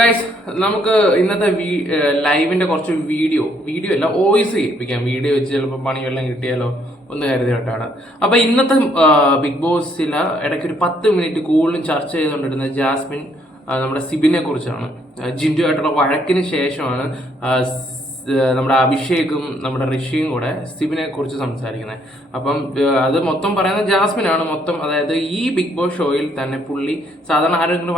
Guys, നമുക്ക് ഇന്നത്തെ ലൈവിന്റെ കുറച്ച് വീഡിയോ അല്ല വോയിസ് കേൾപ്പിക്കാം. വീഡിയോ വെച്ച് ചിലപ്പോൾ പണിയെല്ലാം കിട്ടിയാലോ ഒന്ന് കരുതിയിട്ടാണ്. അപ്പൊ ഇന്നത്തെ ബിഗ് ബോസിൽ ഇടയ്ക്ക് ഒരു 10 മിനിറ്റ് കൂടുതലും ചർച്ച ചെയ്തുകൊണ്ടിരുന്നത് ജാസ്മിൻ നമ്മുടെ സിബിനെ കുറിച്ചാണ്. ജിൻഡു ആയിട്ടുള്ള വഴക്കിന് ശേഷമാണ് നമ്മുടെ അഭിഷേകും നമ്മുടെ ഋഷിയും കൂടെ സിബിനെ കുറിച്ച് സംസാരിക്കുന്നത്. അപ്പം അത് മൊത്തം പറയുന്നത് ജാസ്മിനാണ് മൊത്തം. അതായത് ഈ ബിഗ് ബോസ് ഷോയിൽ തന്നെ പുള്ളി സാധാരണ ആരെങ്കിലും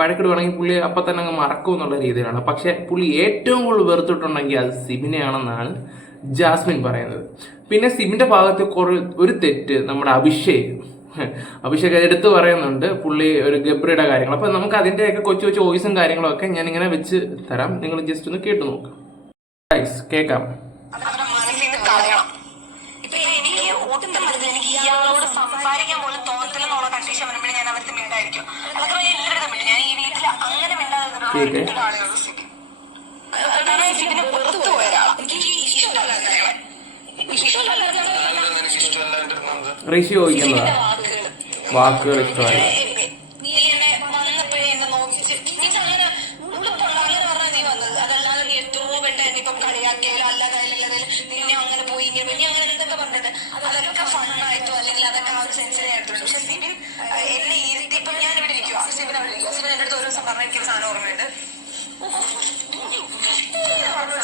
വഴക്കിടുവാണെങ്കിൽ പുള്ളി അപ്പം തന്നെ അങ്ങ് മറക്കും എന്നുള്ള രീതിയിലാണ്. പക്ഷെ പുള്ളി ഏറ്റവും കൂടുതൽ വെറുത്തിട്ടുണ്ടെങ്കിൽ അത് സിബിനെയാണെന്നാണ് ജാസ്മിൻ പറയുന്നത്. പിന്നെ സിബിന്റെ ഭാഗത്ത് ഒരു തെറ്റ് നമ്മുടെ അഭിഷേക് എടുത്ത് പറയുന്നുണ്ട്, പുള്ളി ഒരു ഗബ്രിയുടെ കാര്യങ്ങൾ. അപ്പൊ നമുക്ക് അതിന്റെയൊക്കെ കൊച്ചു വോയിസും കാര്യങ്ങളൊക്കെ ഞാൻ ഇങ്ങനെ വെച്ച് തരാം, നിങ്ങൾ ജസ്റ്റ് ഒന്ന് കേട്ടു നോക്കാം. കേൾക്കാം. സംസാരിക്കാൻ പോലും തോന്നത്തില്ലെന്നുള്ള കണ്ടീഷൻ വരുമ്പോഴേ ഞാൻ അവർക്ക് മിണ്ടായിരിക്കും. അതൊക്കെ എല്ലായിടത്തും മിണ്ടും. ഞാൻ ഈ വീട്ടിൽ അങ്ങനെ മിണ്ടാതെ ആളുകൾ സിബിനെ പുറത്തു പോയ ഒരാളാണ്. എനിക്ക് ഇഷ്ടമല്ലാത്ത ഋഷി ചോദിക്കുന്നതാ വാക്കുകൾ ഇഷ്ടമായി. നീ എന്നെ വന്നപ്പോഴേ എന്നെ നോക്കിച്ച് നീ അങ്ങനെ അങ്ങനെ പറഞ്ഞാൽ നീ വന്നത് അതല്ലാതെ നീ എത്രയോ പെട്ടെന്ന് ഇപ്പം കളിയാക്കിയാലും അല്ലാതായാലും നിന്നെ അങ്ങനെ പോയി നീ അങ്ങനെ എന്തൊക്കെ പറഞ്ഞത് അതൊക്കെ ഫണ്ണായിട്ടോ അല്ലെങ്കിൽ അതൊക്കെ ആ ഒരു സെൻസിനെ ആയിട്ടുള്ളൂ. പക്ഷെ സിബിൻ എന്നെ ഇരുത്തി ഇപ്പം ഞാൻ ഇവിടെ ഇരിക്കുക, സിബിൻ അവിടെ ഇരിക്കുക. സിബിൻ എൻ്റെ അടുത്ത് ഒരു ദിവസം പറഞ്ഞ എനിക്കൊരു സാധനം ഓർമ്മയുണ്ട്.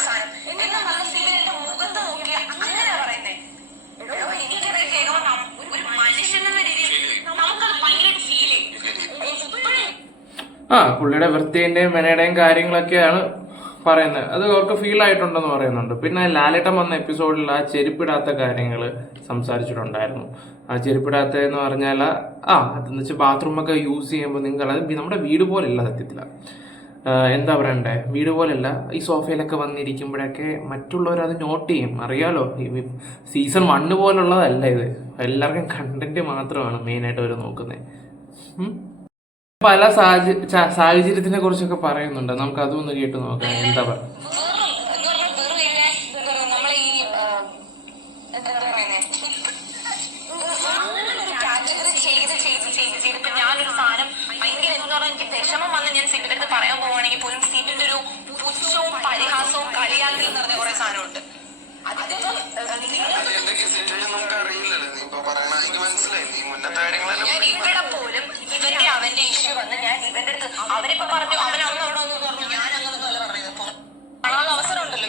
സാധനം എന്നാ പറഞ്ഞ സിബിൻ എന്റെ മുഖത്ത് നോക്കിയ അങ്ങനെയാ പറയുന്നേ. എനിക്കത് കേൾക്കുമ്പോൾ ഒരു മനുഷ്യനെന്ന രീതിയിൽ നമുക്കത് ഭയങ്കരമായിട്ട് ഫീൽ ചെയ്യും. പുള്ളിയുടെ വൃത്തിന്റെയും മെനയുടെയും കാര്യങ്ങളൊക്കെയാണ് പറയുന്നത്. അത് അവർക്ക് ഫീൽ ആയിട്ടുണ്ടെന്ന് പറയുന്നുണ്ട്. പിന്നെ ലാലേട്ടൻ വന്ന എപ്പിസോഡിൽ ആ ചെരുപ്പിടാത്ത കാര്യങ്ങൾ സംസാരിച്ചിട്ടുണ്ടായിരുന്നു. ആ ചെരുപ്പിടാത്തതെന്ന് പറഞ്ഞാൽ അതെന്ന് വെച്ചാൽ ബാത്റൂമൊക്കെ യൂസ് ചെയ്യുമ്പോൾ നിങ്ങൾ അത് നമ്മുടെ വീട് പോലെയല്ല, സത്യത്തില എന്താ പറയണ്ടേ, വീട് പോലെയല്ല. ഈ സോഫയിലൊക്കെ വന്നിരിക്കുമ്പോഴൊക്കെ മറ്റുള്ളവർ അത് നോട്ട് ചെയ്യും. അറിയാലോ, ഈ സീസൺ 1 പോലുള്ളതല്ല ഇത്. എല്ലാവർക്കും കണ്ടന്റ് മാത്രമാണ് മെയിനായിട്ട് അവർ നോക്കുന്നത്. പല സാഹചര്യത്തിനെ കുറിച്ചൊക്കെ പറയുന്നുണ്ട്. നമുക്ക് അതൊന്ന് കേട്ട് നോക്കാം. എന്താ പറയുക, ഞാനൊരു സാധനം ഭയങ്കര എന്ന് പറഞ്ഞാൽ എനിക്ക് വിഷമം വന്ന് ഞാൻ സിബിന്റെ അടുത്ത് പറയാൻ പോവാണെങ്കിൽ പോലും സിബിന്റെ ഒരു പുച്ഛവും പരിഹാസവും കളിയാക്കൽ എന്ന് പറഞ്ഞ കുറെ സാധനമുണ്ട്. ഇവിടെ പോലും ഇവന്റെ അവന്റെ ഇഷ്യൂ വന്ന് ഞാൻ ഇവന്റെ അടുത്ത് അവരിപ്പോ പറഞ്ഞു അവൻ അന്ന് അവിടെ ഒന്ന് പറഞ്ഞു, ഞാൻ അങ്ങനൊന്നും അല്ല പറയുന്നത്. കാണാനുള്ള അവസരം ഉണ്ടല്ലോ,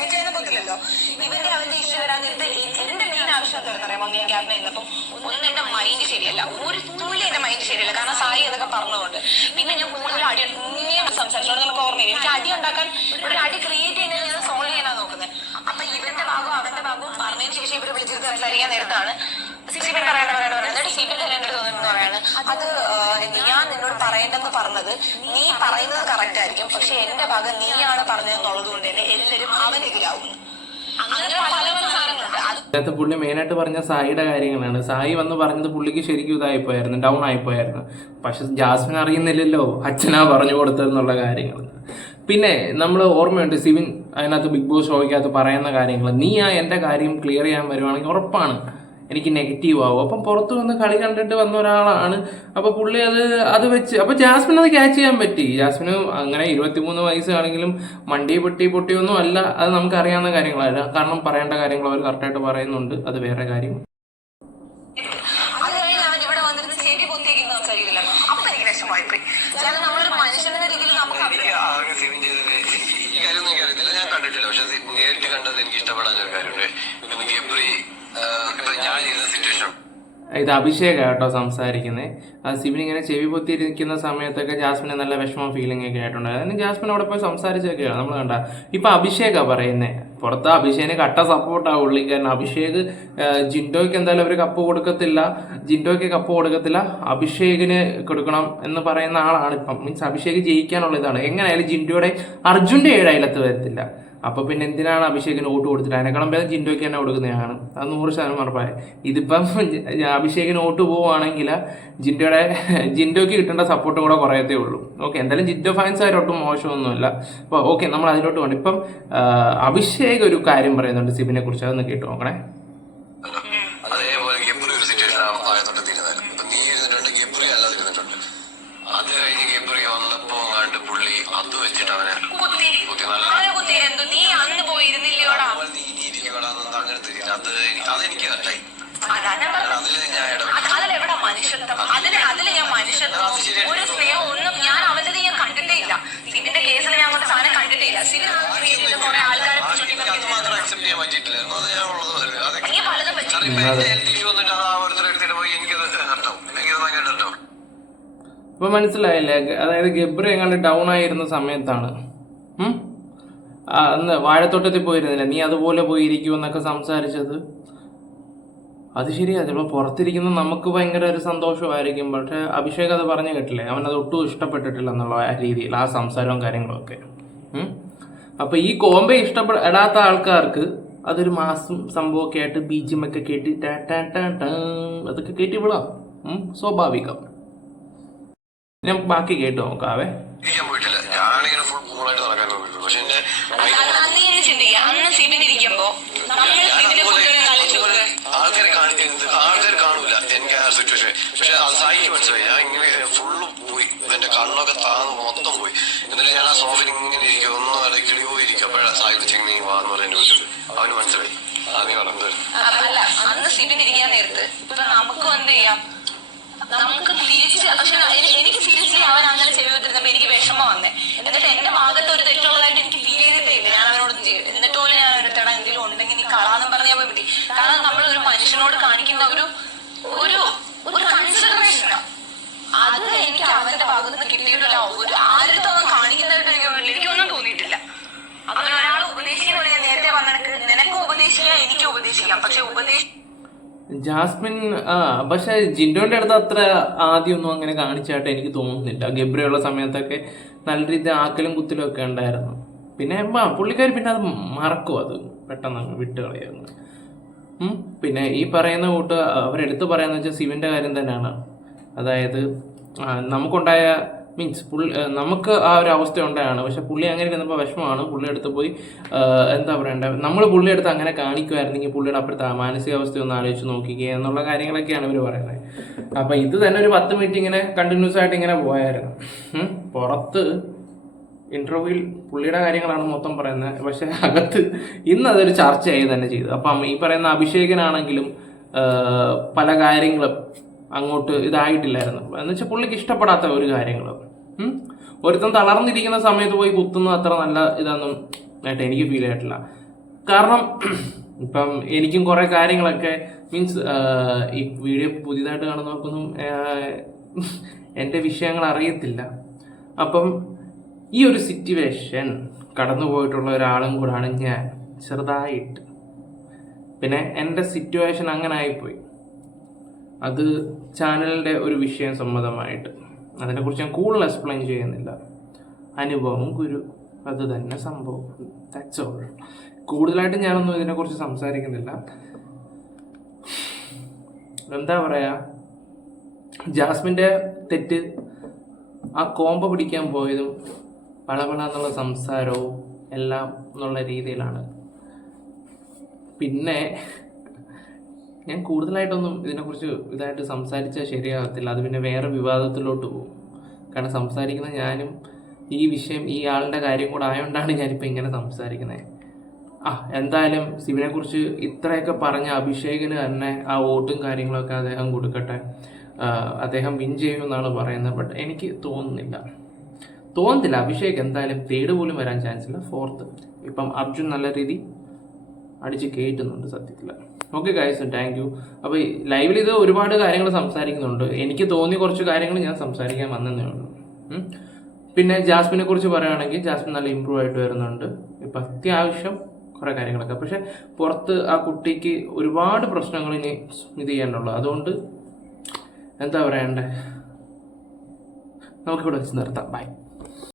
വീട്ടിൽ തന്നെ പറ്റില്ലല്ലോ. ഇവന്റെ അവന്റെ ഇഷ്യൂ വരാൻ നേരത്തെ എന്റെ മെയിൻ ആവശ്യം എന്താണെന്ന് അറിയാം. മമ്മി ക്യാബിനെ ഇരുന്നപ്പം ഒന്നും എന്റെ മൈൻഡ് ശരിയല്ല, ഒരു തുള്ളി എന്റെ മൈൻഡ് ശരിയല്ല. കാരണം സായി എന്നൊക്കെ പറഞ്ഞതുകൊണ്ട് പിന്നെ ഞാൻ കൂടുതൽ അടി സംസാരിച്ചോണ്ട് നമുക്ക് ഓർമ്മയില്ല. എനിക്ക് അടി ഉണ്ടാക്കാൻ ഒരു അടി ക്രിയേറ്റ് ചെയ്യുന്നത് ഞാൻ സോൾവ് ചെയ്യാനാണ് നോക്കുന്നത്. അപ്പൊ ഇവന്റെ ഭാഗവും അവന്റെ ഭാഗവും പറഞ്ഞതിന് ശേഷം ഇവര് വിളിച്ചിട്ട് സംസാരിക്കാൻ നേരത്താണ് സിബിൻ എന്നിട്ട് സിബിൻ എന്റെ തോന്നുന്നു പറയാണ്, അത് ഞാൻ നിന്നോട് പറയേണ്ടെന്ന് പറഞ്ഞത് നീ പറയുന്നത് കറക്റ്റ് ആയിരിക്കും, പക്ഷെ എന്റെ ഭാഗം നീയാണ് പറഞ്ഞതെന്നുള്ളത് കൊണ്ട് തന്നെ എല്ലാവരും അവനെതിരാവും. അങ്ങനെ പല പല സാധനങ്ങളുണ്ട്. അതിനകത്ത് പുള്ളി മെയിനായിട്ട് പറഞ്ഞ സായിയുടെ കാര്യങ്ങളാണ്. സായി വന്ന് പറഞ്ഞത് പുള്ളിക്ക് ശരിക്കും ഇതായിപ്പോയായിരുന്നു, ഡൗൺ ആയിപ്പോയായിരുന്നു. പക്ഷെ ജാസ്മിൻ അറിയുന്നില്ലല്ലോ അച്ഛനാ പറഞ്ഞു കൊടുത്തതെന്നുള്ള കാര്യങ്ങൾ. പിന്നെ നമ്മൾ ഓർമ്മയുണ്ട് സിബിൻ അതിനകത്ത് ബിഗ് ബോസ് ഷോയ്ക്കകത്ത് പറയുന്ന കാര്യങ്ങൾ. നീ എൻ്റെ കാര്യം ക്ലിയർ ചെയ്യാൻ വരുവാണെങ്കിൽ ഉറപ്പാണ് എനിക്ക് നെഗറ്റീവ് ആവും. അപ്പം പുറത്തു വന്ന് കളി കണ്ടിട്ട് വന്ന ഒരാളാണ്. അപ്പൊ പുള്ളി അത് വെച്ച് അപ്പൊ ജാസ്മിൻ അത് ക്യാച്ച് ചെയ്യാൻ പറ്റി. ജാസ്മിന് അങ്ങനെ 23 വയസ്സാണെങ്കിലും മണ്ടി പൊട്ടിയൊന്നും അല്ല. അത് നമുക്ക് അറിയാവുന്ന കാര്യങ്ങളല്ല. കാരണം പറയേണ്ട കാര്യങ്ങൾ അവർ കറക്റ്റായിട്ട് പറയുന്നുണ്ട്, അത് വേറെ കാര്യം. ഞാൻ കണ്ടിട്ടില്ല, പക്ഷെ നേരിട്ട് കണ്ടത് എനിക്ക് ഇഷ്ടപ്പെടാൻ ഒരു കാര്യമുണ്ട്. ഞാൻ ചെയ്ത സിറ്റുവേഷൻ ഇത് അഭിഷേക് കേട്ടോ സംസാരിക്കുന്നത്. അത് സിബിൻ ഇങ്ങനെ ചെവി പൊത്തിയിരിക്കുന്ന സമയത്തൊക്കെ ജാസ്മിന് നല്ല വിഷമം ഫീലിംഗ് ഒക്കെ ആയിട്ടുണ്ടായിരുന്നു. അതിന് ജാസ്മിൻ അവിടെ പോയി സംസാരിച്ചൊക്കെയാണ് നമ്മൾ കണ്ട. ഇപ്പൊ അഭിഷേകാ പറയുന്നത്, പുറത്ത് അഭിഷേകിന് കട്ട സപ്പോർട്ടാ ഉള്ളി. കാരണം അഭിഷേക് ജിൻഡോയ്ക്ക് എന്തായാലും അവർ കപ്പ് കൊടുക്കത്തില്ല, ജിൻഡോയ്ക്ക് കപ്പ് കൊടുക്കത്തില്ല, അഭിഷേകിന് കൊടുക്കണം എന്ന് പറയുന്ന ആളാണ് ഇപ്പം. മീൻസ് അഭിഷേക് ജയിക്കാനുള്ള ഇതാണ്. എങ്ങനെയായാലും ജിൻഡോയുടെ അർജുന്റെ 7 അയലത്ത് വരത്തില്ല. അപ്പൊ പിന്നെ എന്തിനാണ് അഭിഷേകിന് വോട്ട് കൊടുത്തിട്ട്? അതിനെക്കാളും പേര് ജിൻഡോയ്ക്ക് തന്നെ കൊടുക്കുന്നതാണ്. അത് 100% ഉറപ്പായി. ഇതിപ്പം അഭിഷേകിന് വോട്ട് പോവുകയാണെങ്കിൽ ജിൻഡോയ്ക്ക് കിട്ടേണ്ട സപ്പോർട്ട് കൂടെ കുറയത്തേ ഉള്ളൂ. ഓക്കെ, എന്തായാലും ജിൻഡോ ഫാൻസുകാരൊട്ടും മോശമൊന്നുമില്ല. അപ്പോൾ ഓക്കെ, നമ്മൾ അതിലോട്ട് പോകണം. ഇപ്പം അഭിഷേക് ഒരു കാര്യം പറയുന്നുണ്ട് സിബിനെ കുറിച്ച്, അതൊന്ന് കേട്ടു നോക്കണേ. അതേപോലെ ഒരു സിറ്റുവേഷൻ ആയതുകൊണ്ട് തീരുന്നത്. ഇപ്പൊ നീ ഇരുന്നിട്ടുണ്ട്, ഗബ്രി അല്ലാതെ ഇരുന്നിട്ടുണ്ട്. അത് കഴിഞ്ഞ് ഗബ്രി വന്നപ്പോ പുള്ളി അത് വെച്ചിട്ട് അവനെ കുത്തി എന്തു നീ അന്ന് പോയിരുന്നില്ലയോടാ? അങ്ങനത്തെ രീതി അതെനിക്ക് നട്ടായി. അതിലെവിടെ മനുഷ്യത്വം? അതില് ഞാൻ മനുഷ്യത്വം ഒരു സ്നേഹം ഒന്നും ഞാൻ അവന്റെ ഞാൻ കണ്ടിട്ടേ ഇല്ല. സിബിന്റെ കേസിൽ ഞാൻ അങ്ങോട്ട് സാധനം കണ്ടിട്ടേ ഇല്ല. സിബിൻ കുറെ ആൾക്കാരെ നീ പലതും പറ്റി. ഇപ്പൊ മനസ്സിലായില്ലേ? അതായത് ഗബ്രി എങ്ങാണ്ട് ഡൗൺ ആയിരുന്ന സമയത്താണ് അന്ന് വാഴത്തോട്ടത്തിൽ പോയിരുന്നില്ല, നീ അതുപോലെ പോയിരിക്കുമെന്നൊക്കെ സംസാരിച്ചത്. അത് ശരിയാ, ചിലപ്പോൾ പുറത്തിരിക്കുന്ന നമുക്ക് ഭയങ്കര ഒരു സന്തോഷമായിരിക്കും. പക്ഷെ അഭിഷേക് അത് പറഞ്ഞു കേട്ടില്ലേ, അവനത് ഒട്ടും ഇഷ്ടപ്പെട്ടിട്ടില്ല എന്നുള്ള ആ രീതിയിൽ ആ സംസാരവും കാര്യങ്ങളൊക്കെ. അപ്പൊ ഈ കോംബെ ഇഷ്ടപ്പെടാത്ത ആൾക്കാർക്ക് അതൊരു മാസം സംഭവമൊക്കെ ആയിട്ട് ബീജിമൊക്കെ കേട്ടി അതൊക്കെ കേട്ടി വിടാം, സ്വാഭാവികം. ഞാൻ ബാക്കി കേട്ട് നോക്കാവേ. പോയിട്ടില്ല, ഞാനിങ്ങനെ ഫുൾ കൂളായിട്ട് നടക്കാൻ പോയിട്ടുള്ളൂ. പക്ഷെ എന്റെ അന്ന് സിബിൻ ഇരിക്കുമ്പോ ആൾക്കാർ കാണൂല എനിക്ക് ആ സിറ്റുവേഷൻ. പക്ഷെ അത് സായിക്ക് മനസ്സിലായി. ഞാൻ ഇങ്ങനെ ഫുള്ള് പോയി, എന്റെ കണ്ണൊക്കെ താന്ന് മൊത്തം പോയി. എന്നിട്ട് ഞാൻ ആ സോഫയിൽ ഇങ്ങനെ ഇരിക്കും, ഒന്നും അല്ല കിളി പോയി ഇരിക്കും. അപ്പോഴാണ് സായിക്ക് ചെങ്ങ നീ വാന്ന് പറയുന്നത് വിളിച്ചത്. അവന് മനസ്സിലായി. നീ പറഞ്ഞു അല്ല, അന്ന് സിബിൻ ഇരിക്കാൻ നേരത്ത് ഇപ്പൊ നമുക്ക് എന്ത് ചെയ്യാം, നമുക്ക് തിരിച്ച്. പക്ഷെ എനിക്ക് സീരിയസ്ലി അവൻ അങ്ങനെ ചെയ്തിരുന്നപ്പോ എനിക്ക് വിഷമം വന്നേ. എന്നിട്ട് എന്റെ ഭാഗത്ത് ഒരു തെറ്റുള്ളതായിട്ട് എനിക്ക് ഫീൽ ചെയ്തിട്ടേ ഇല്ല. ഞാൻ അവനോടൊന്നും ചെയ്യും. എന്നിട്ട് പോലും ഞാൻ അവരുടെ എന്തെങ്കിലും ഉണ്ടെങ്കിൽ നീ കളാന്നും പറഞ്ഞാൽ പറ്റി. കാരണം നമ്മൾ ഒരു മനുഷ്യനോട് കാണിക്കുന്ന ഒരു ഒരു ഒരു കൺസിഡറേഷനാണ് അത്. എനിക്ക് അവന്റെ ഭാഗത്ത് നിന്ന് കിട്ടിയിട്ടില്ല. ഒരു ആരുടെ ഒന്നും കാണിക്കുന്നതായിട്ട് എനിക്കൊന്നും തോന്നിയിട്ടില്ല. അവൻ ഒരാൾ ഉപദേശിക്കുന്ന പോലെ ഞാൻ നേരത്തെ പറഞ്ഞ നിനക്ക് ഉപദേശിക്കാം, എനിക്ക് ഉപദേശിക്കാം. പക്ഷെ ജാസ്മിൻ പക്ഷെ ജിൻഡോന്റെ അടുത്ത് അത്ര ആദ്യമൊന്നും അങ്ങനെ കാണിച്ചായിട്ട് എനിക്ക് തോന്നുന്നില്ല. ഗബ്രിയുള്ള സമയത്തൊക്കെ നല്ല രീതി ആക്കലും കുത്തലും ഒക്കെ ഉണ്ടായിരുന്നു. പിന്നെ പുള്ളിക്കാർ പിന്നെ അത് മറക്കും, അത് പെട്ടെന്ന് വിട്ട് കളയായിരുന്നു. പിന്നെ ഈ പറയുന്ന കൂട്ട് അവരെടുത്ത് പറയാന്ന് വെച്ചാൽ സിവിന്റെ കാര്യം തന്നെയാണ്. അതായത് നമുക്കുണ്ടായ മീൻസ് നമുക്ക് ആ ഒരു അവസ്ഥ ഉണ്ടായാണ്. പക്ഷെ പുള്ളി അങ്ങനെ ഇരുന്നപ്പോൾ വിഷമമാണ്. പുള്ളി അടുത്ത് പോയി എന്താ പറയണ്ടേ, നമ്മൾ പുള്ളി അടുത്ത് അങ്ങനെ കാണിക്കുമായിരുന്നെങ്കിൽ പുള്ളിയുടെ അപ്പോഴത്തെ മാനസികാവസ്ഥ ഒന്ന് ആലോചിച്ച് നോക്കിക്കുക എന്നുള്ള കാര്യങ്ങളൊക്കെയാണ് ഇവർ പറയുന്നത്. അപ്പം ഇത് തന്നെ ഒരു 10 മിനിറ്റ് ഇങ്ങനെ കണ്ടിന്യൂസ് ആയിട്ട് ഇങ്ങനെ പോയായിരുന്നു. പുറത്ത് ഇന്റർവ്യൂവിൽ പുള്ളിയുടെ കാര്യങ്ങളാണ് മൊത്തം പറയുന്നത്. പക്ഷെ അകത്ത് ഇന്ന് അതൊരു ചർച്ചയായി തന്നെ ചെയ്തു. അപ്പം ഈ പറയുന്ന അഭിഷേകനാണെങ്കിലും പല കാര്യങ്ങളും അങ്ങോട്ട് ഇതായിട്ടില്ലായിരുന്നു. എന്ന് വെച്ചാൽ പുള്ളിക്ക് ഇഷ്ടപ്പെടാത്ത ഒരു കാര്യങ്ങളും. ഒരുത്തൻ തളർന്നിരിക്കുന്ന സമയത്ത് പോയി കുത്തുന്നത് അത്ര നല്ല ഇതൊന്നും ആയിട്ട് എനിക്ക് ഫീൽ ആയിട്ടില്ല. കാരണം ഇപ്പം എനിക്കും കുറേ കാര്യങ്ങളൊക്കെ മീൻസ് ഈ വീഡിയോ പുതിയതായിട്ട് കാണുന്നവർക്കൊന്നും എൻ്റെ വിഷയങ്ങൾ അറിയത്തില്ല. അപ്പം ഈ ഒരു സിറ്റുവേഷൻ കടന്നു പോയിട്ടുള്ള ഒരാളും കൂടാണ് ഞാൻ ചെറുതായിട്ട്. പിന്നെ എൻ്റെ സിറ്റുവേഷൻ അങ്ങനെ ആയിപ്പോയി. അത് ചാനലിൻ്റെ ഒരു വിഷയം സംബന്ധമായിട്ട് അതിനെക്കുറിച്ച് ഞാൻ കൂടുതൽ എക്സ്പ്ലെയിൻ ചെയ്യുന്നില്ല. അനുഭവം ഗുരു, അത് തന്നെ സംഭവം. That's all. കൂടുതലായിട്ട് ഞാനൊന്നും ഇതിനെക്കുറിച്ച് സംസാരിക്കുന്നില്ല. എന്താ പറയുക, ജാസ്മിൻ്റെ തെറ്റ് ആ കോമ്പ പിടിക്കാൻ പോയതും പളപള എന്നുള്ള സംസാരവും എല്ലാം എന്നുള്ള രീതിയിലാണ്. പിന്നെ ഞാൻ കൂടുതലായിട്ടൊന്നും ഇതിനെക്കുറിച്ച് ഇതായിട്ട് സംസാരിച്ചാൽ ശരിയാകത്തില്ല. അത് പിന്നെ വേറെ വിവാദത്തിലോട്ട് പോകും. കാരണം സംസാരിക്കുന്ന ഞാനും ഈ വിഷയം ഈ ആളുടെ കാര്യം കൂടെ ആയതുകൊണ്ടാണ് ഞാനിപ്പോൾ ഇങ്ങനെ സംസാരിക്കുന്നത്. എന്തായാലും സിബിനെക്കുറിച്ച് ഇത്രയൊക്കെ പറഞ്ഞ അഭിഷേകിന് തന്നെ ആ വോട്ടും കാര്യങ്ങളൊക്കെ അദ്ദേഹം കൊടുക്കട്ടെ. അദ്ദേഹം വിൻ ചെയ്യുമെന്നാണ് പറയുന്നത്. ബട്ട് എനിക്ക് തോന്നുന്നില്ല അഭിഷേക് എന്തായാലും 3rd പോലും വരാൻ ചാൻസ് ഇല്ല. 4th ഇപ്പം അർജുൻ നല്ല രീതി അടിച്ച് കയറ്റുന്നുണ്ട് സത്യത്തിൽ. Okay guys, thank you. അപ്പോൾ ലൈവിൽ ഇത് ഒരുപാട് കാര്യങ്ങൾ സംസാരിക്കുന്നുണ്ട്. എനിക്ക് തോന്നിയ കുറച്ച് കാര്യങ്ങൾ ഞാൻ സംസാരിക്കാൻ വന്നതേ ഉള്ളൂ. പിന്നെ ജാസ്മിനെ കുറിച്ച് പറയുകയാണെങ്കിൽ ജാസ്മിൻ നല്ല ഇമ്പ്രൂവ് ആയിട്ട് വരുന്നുണ്ട്. ഇപ്പം അത്യാവശ്യം കുറേ കാര്യങ്ങളൊക്കെ. പക്ഷെ പുറത്ത് ആ കുട്ടിക്ക് ഒരുപാട് പ്രശ്നങ്ങൾ ഇനി ഇത് ചെയ്യാനുള്ളൂ. അതുകൊണ്ട് എന്താ പറയണ്ടേ, നമുക്കിവിടെ വെച്ച് നിർത്താം. ബൈ.